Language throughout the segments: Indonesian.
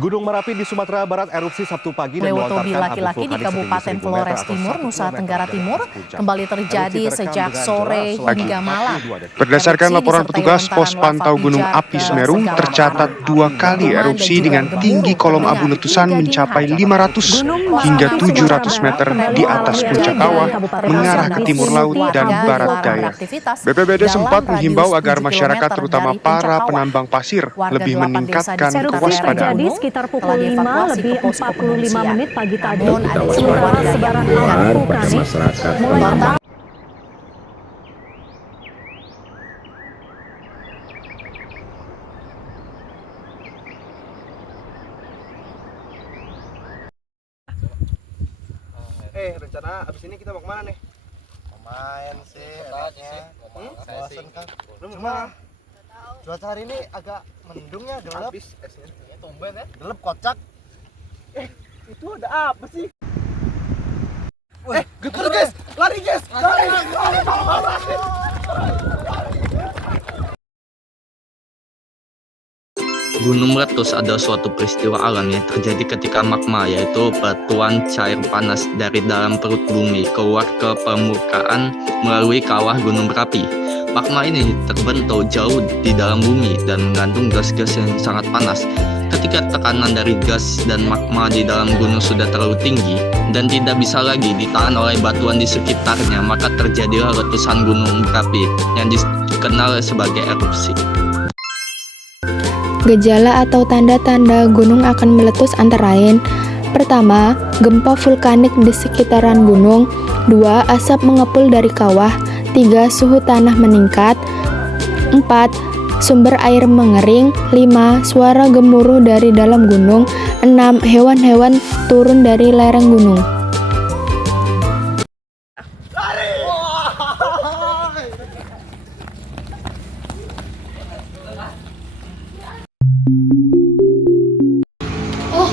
Gunung Merapi di Sumatera Barat erupsi Sabtu pagi dan Lewotobi melontarkan abu laki-laki di vulkanis Kabupaten setinggi 1.000 Flores meter atau Timur, 1 Nusa kilometer Tenggara dari Timur, atas puncak. kembali terjadi Erupsi terekam sejak dengan sore jelas selama hingga malam. 42 detik. Berdasarkan Erupsi laporan disertai petugas pos lontaran lava pantau Gunung pijar Api ke Semeru, segala tercatat arah. 2 kali Dentuman dan erupsi juga dengan gemuruh tinggi kolom terdengar abu letusan hingga dini mencapai hari. 500 hingga 700 meter di atas puncak kawah mengarah ke timur laut dan barat daya. BPBD sempat menghimbau agar masyarakat terutama para penambang pasir lebih meningkatkan kewaspadaan. Terjadi sekitar pukul 5 lebih 45 menit pagi tadi. Sementara sebaran abu vulkanik mulai terbang. Rencana abis ini kita mau kemana nih? Main sih, enaknya. Bosen kan. Cuma cuaca hari ini agak mendung ya, gelap. Habis esnya. Tumben ya. Gelap kocak. Itu ada apa sih? Getar guys, lari guys, lari. Gunung meletus adalah suatu peristiwa alam yang terjadi ketika magma, yaitu batuan cair panas dari dalam perut bumi keluar ke permukaan melalui kawah gunung berapi. Magma ini terbentuk jauh di dalam bumi dan mengandung gas-gas yang sangat panas. Ketika tekanan dari gas dan magma di dalam gunung sudah terlalu tinggi dan tidak bisa lagi ditahan oleh batuan di sekitarnya, maka terjadilah letusan gunung berapi yang dikenal sebagai erupsi. Gejala atau tanda-tanda gunung akan meletus antara lain: pertama, gempa vulkanik di sekitaran gunung; 2, asap mengepul dari kawah; 3, suhu tanah meningkat; 4, sumber air mengering; 5, suara gemuruh dari dalam gunung; 6, hewan-hewan turun dari lereng gunung.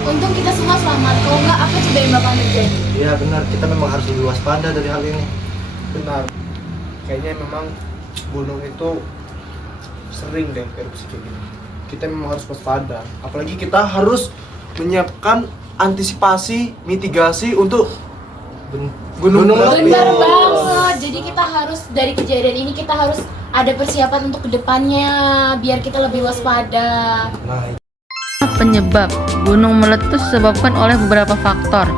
Untung kita semua selamat, kalau nggak apa coba yang bakal terjadi? Iya benar, kita memang harus lebih waspada dari hal ini. Benar. Kayaknya memang gunung itu sering deh erupsi kayak gini. Kita memang harus waspada. Apalagi kita harus menyiapkan antisipasi, mitigasi untuk gunung berapi. Benar banget. Jadi kita harus dari kejadian ini kita harus ada persiapan untuk kedepannya biar kita lebih waspada. Nah, Penyebab gunung meletus disebabkan oleh beberapa faktor,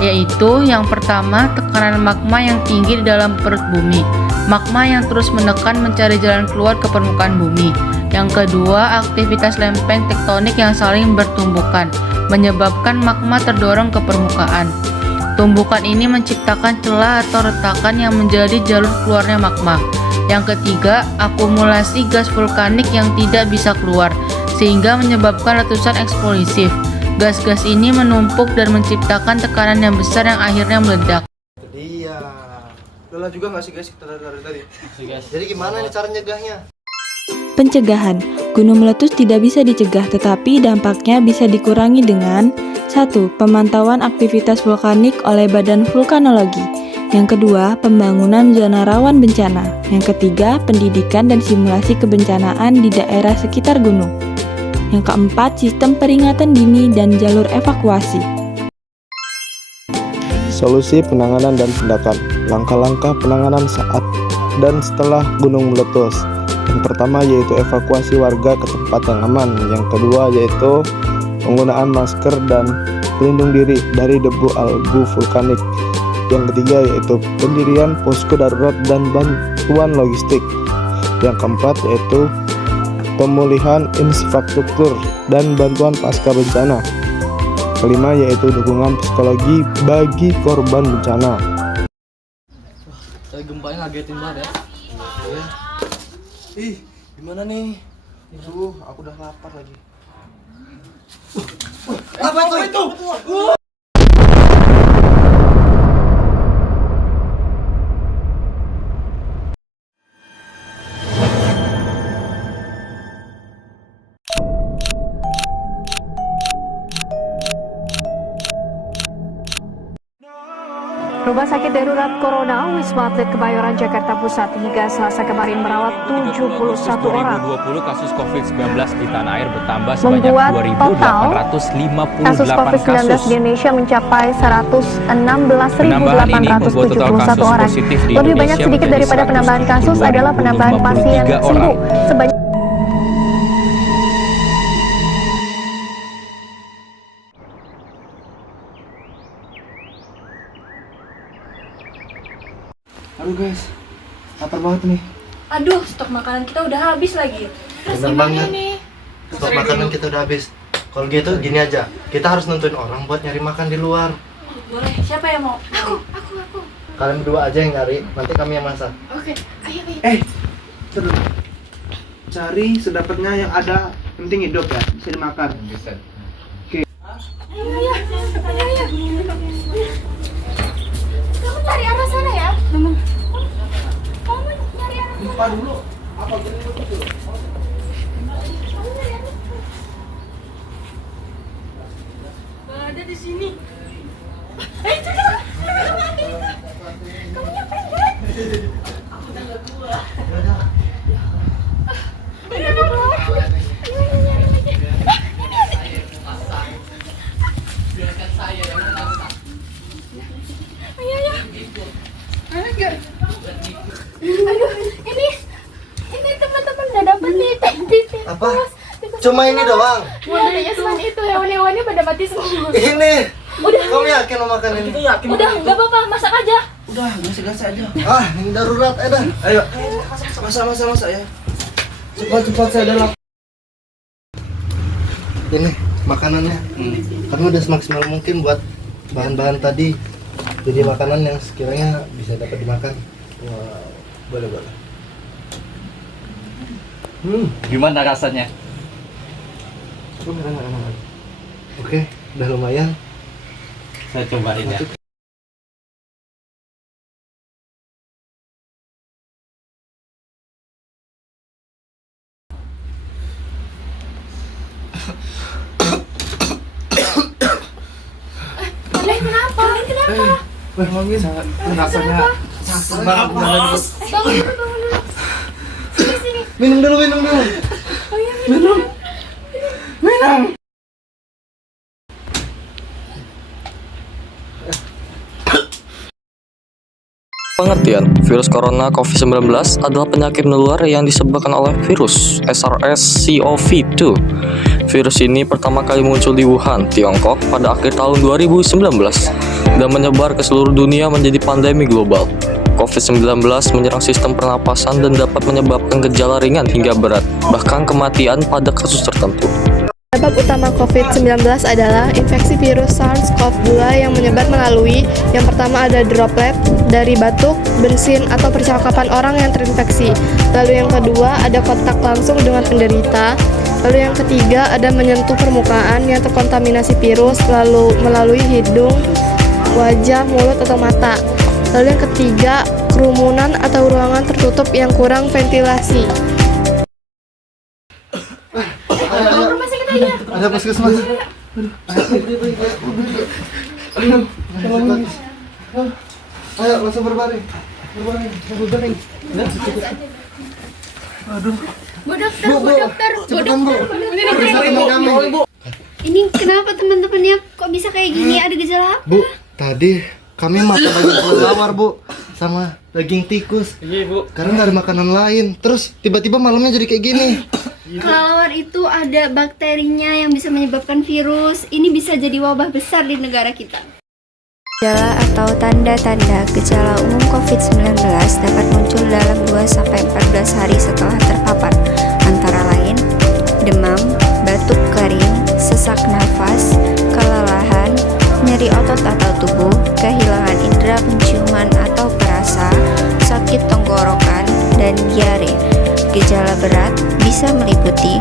yaitu yang pertama, tekanan magma yang tinggi di dalam perut bumi. Magma yang terus menekan mencari jalan keluar ke permukaan bumi. Yang kedua, aktivitas lempeng tektonik yang saling bertumbukan, menyebabkan magma terdorong ke permukaan. Tumbukan ini menciptakan celah atau retakan yang menjadi jalur keluarnya magma. Yang ketiga, akumulasi gas vulkanik yang tidak bisa keluar, sehingga menyebabkan letusan eksplosif. Gas-gas ini menumpuk dan menciptakan tekanan yang besar yang akhirnya meledak. iya. Lelah juga nggak sih guys kita dari tadi? Jadi gimana nih cara nyegahnya? Pencegahan. Gunung meletus tidak bisa dicegah, tetapi dampaknya bisa dikurangi dengan: 1. Pemantauan aktivitas vulkanik oleh Badan Vulkanologi. Yang kedua, pembangunan zona rawan bencana. Yang ketiga, pendidikan dan simulasi kebencanaan di daerah sekitar gunung. Yang keempat, sistem peringatan dini dan jalur evakuasi. Solusi penanganan dan tindakan. Langkah-langkah penanganan saat dan setelah gunung meletus. Yang pertama yaitu evakuasi warga ke tempat yang aman. Yang kedua yaitu penggunaan masker dan pelindung diri dari debu abu vulkanik. Yang ketiga yaitu pendirian posko darurat dan bantuan logistik. Yang keempat yaitu pemulihan infrastruktur dan bantuan pasca bencana. Kelima yaitu dukungan psikologi bagi korban bencana. Gempanya ngagetin banget ya. Iya. Ih, gimana nih? Aku udah lapar lagi. Apa itu? Rumah sakit darurat Corona Wisma Atlet Kebayoran Jakarta Pusat hingga Selasa kemarin merawat 71 orang. 2020 kasus COVID-19 di tanah air bertambah sebanyak Membuat total 2.858 kasus COVID-19 di Indonesia mencapai 116.871 orang. Lebih banyak sedikit daripada penambahan kasus adalah penambahan pasien sembuh sebanyak Aduh guys, lapar banget nih. Aduh, stok makanan kita udah habis lagi. Terus Bener gimana banget. nih? Stok makanan kita udah habis. Kalau gitu gini aja, kita harus nonton orang buat nyari makan di luar. Boleh, siapa yang mau? Aku. Kalian berdua aja yang nyari, nanti kami yang masak. Oke, ayo. Terus cari sedapatnya yang ada, penting hidup ya, bisa dimakan. Ayo. Kamu cari arah sana ya? Kamu nyari arah sana. Lupa dulu, apa gini dulu? Ada di sini. Itu kan. Kamu nyamperin kan? Aku tanggal 2. Udah keluar. Biarkan saya yang memasak. Ayo. Mana enggak? Aduh, ini teman-teman udah dapat nih titik. Apa? Cuma ini doang. Model Yasman itu hewan-hewannya pada mati semua. Ini. Udah. Kamu yakin mau makan ini? Udah, enggak apa-apa, masak aja. Udah, gas aja. Ini darurat, dah. Ayo, masak ya. Cepat saya dalam. Ini makanannya. Kami udah semaksimal mungkin buat bahan-bahan tadi. Jadi makanan yang sekiranya bisa dapat dimakan. Wow, boleh. Gimana rasanya? Enak. Oke, udah lumayan. Saya cobain ya. Kalian kenapa? Ngomongin rasanya sakit banget. Bangun dulu. Sini. Minum dulu. Pengertian, virus corona COVID-19 adalah penyakit menular yang disebabkan oleh virus SARS-CoV-2. Virus ini pertama kali muncul di Wuhan, Tiongkok pada akhir tahun 2019 dan menyebar ke seluruh dunia menjadi pandemi global. COVID-19 menyerang sistem pernapasan dan dapat menyebabkan gejala ringan hingga berat, bahkan kematian pada kasus tertentu. Penyebab utama COVID-19 adalah infeksi virus SARS-CoV-2 yang menyebar melalui yang pertama ada droplet dari batuk, bersin, atau percakapan orang yang terinfeksi. Lalu yang kedua ada kontak langsung dengan penderita. Lalu yang ketiga ada menyentuh permukaan yang terkontaminasi virus lalu melalui hidung, wajah, mulut, atau mata. Lalu yang ketiga kerumunan atau ruangan tertutup yang kurang ventilasi. Ada puskesmas. Ayo, langsung berbaring. Bu dokter. Ini kenapa teman-temannya kok bisa kayak gini? Ada gejala apa? Bu, tadi kami makan daging kelelawar, Bu, sama daging tikus. Iya, Bu. Karena nggak ada makanan lain. Terus tiba-tiba malamnya jadi kayak gini. Kelelawar itu ada bakterinya yang bisa menyebabkan virus. Ini bisa jadi wabah besar di negara kita. Gejala atau tanda-tanda gejala umum COVID-19 dapat muncul dalam 2-14 hari setelah terpapar, antara lain demam, batuk kering, sesak nafas, kelelahan, nyeri otot atau tubuh, kehilangan indera penciuman atau perasa, sakit tenggorokan, dan diare. Gejala berat bisa meliputi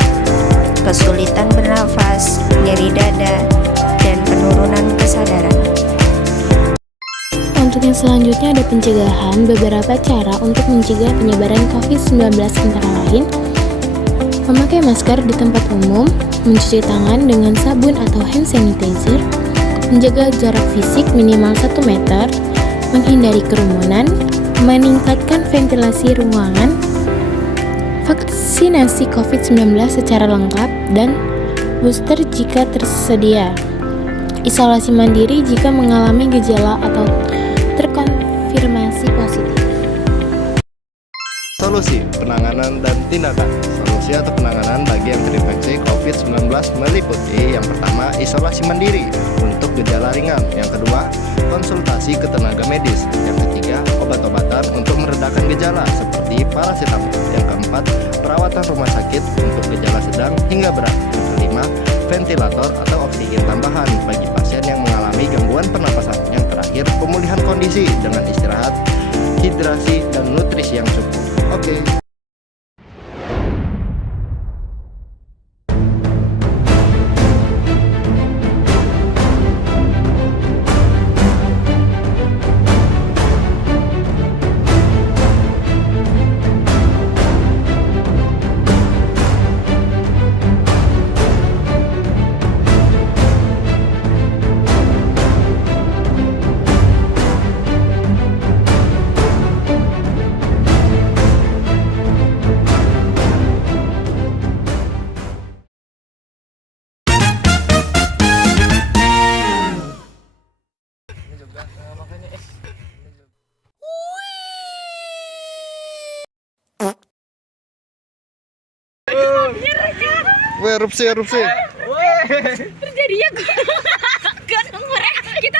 kesulitan bernafas, nyeri dada, dan penurunan kesadaran. Untuk yang selanjutnya ada pencegahan. Beberapa cara untuk mencegah penyebaran COVID-19 antara lain memakai masker di tempat umum, mencuci tangan dengan sabun atau hand sanitizer, menjaga jarak fisik minimal 1 meter, menghindari kerumunan, meningkatkan ventilasi ruangan, vaksinasi COVID-19 secara lengkap, dan booster jika tersedia. Isolasi mandiri jika mengalami gejala atau terkonfirmasi positif. Solusi, penanganan dan tindakan. Solusi atau penanganan bagi yang terinfeksi COVID-19 meliputi yang pertama, isolasi mandiri untuk gejala ringan. Yang kedua, konsultasi ke tenaga medis. Yang ketiga, obat-obatan untuk meredakan gejala seperti paracetamol. Yang keempat, perawatan rumah sakit untuk gejala sedang hingga berat. Yang kelima, ventilator atau oksigen tambahan bagi pasien yang mengalami gangguan pernapasan. Yang terakhir, pemulihan kondisi dengan istirahat, hidrasi, dan nutrisi yang cukup. Oke. Erupsi. Terjadi ya gunung merapi. Kita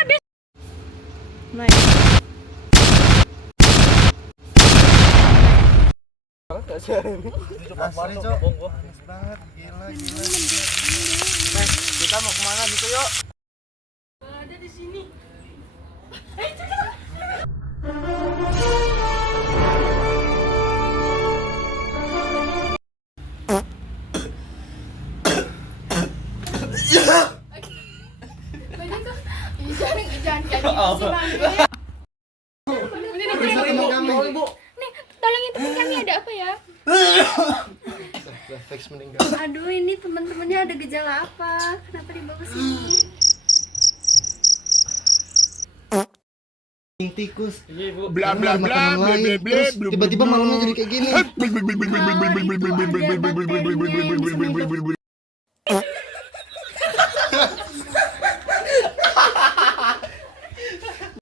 Kita mau kemana gitu yuk? ada di sini. Nih, tolongin teman kami, ada apa ya? Aduh, ini teman-temannya ada gejala apa? Kenapa dibawa ke sini? Tikus, bla bla bla bla bla bla, tiba-tiba malamnya jadi kayak gini.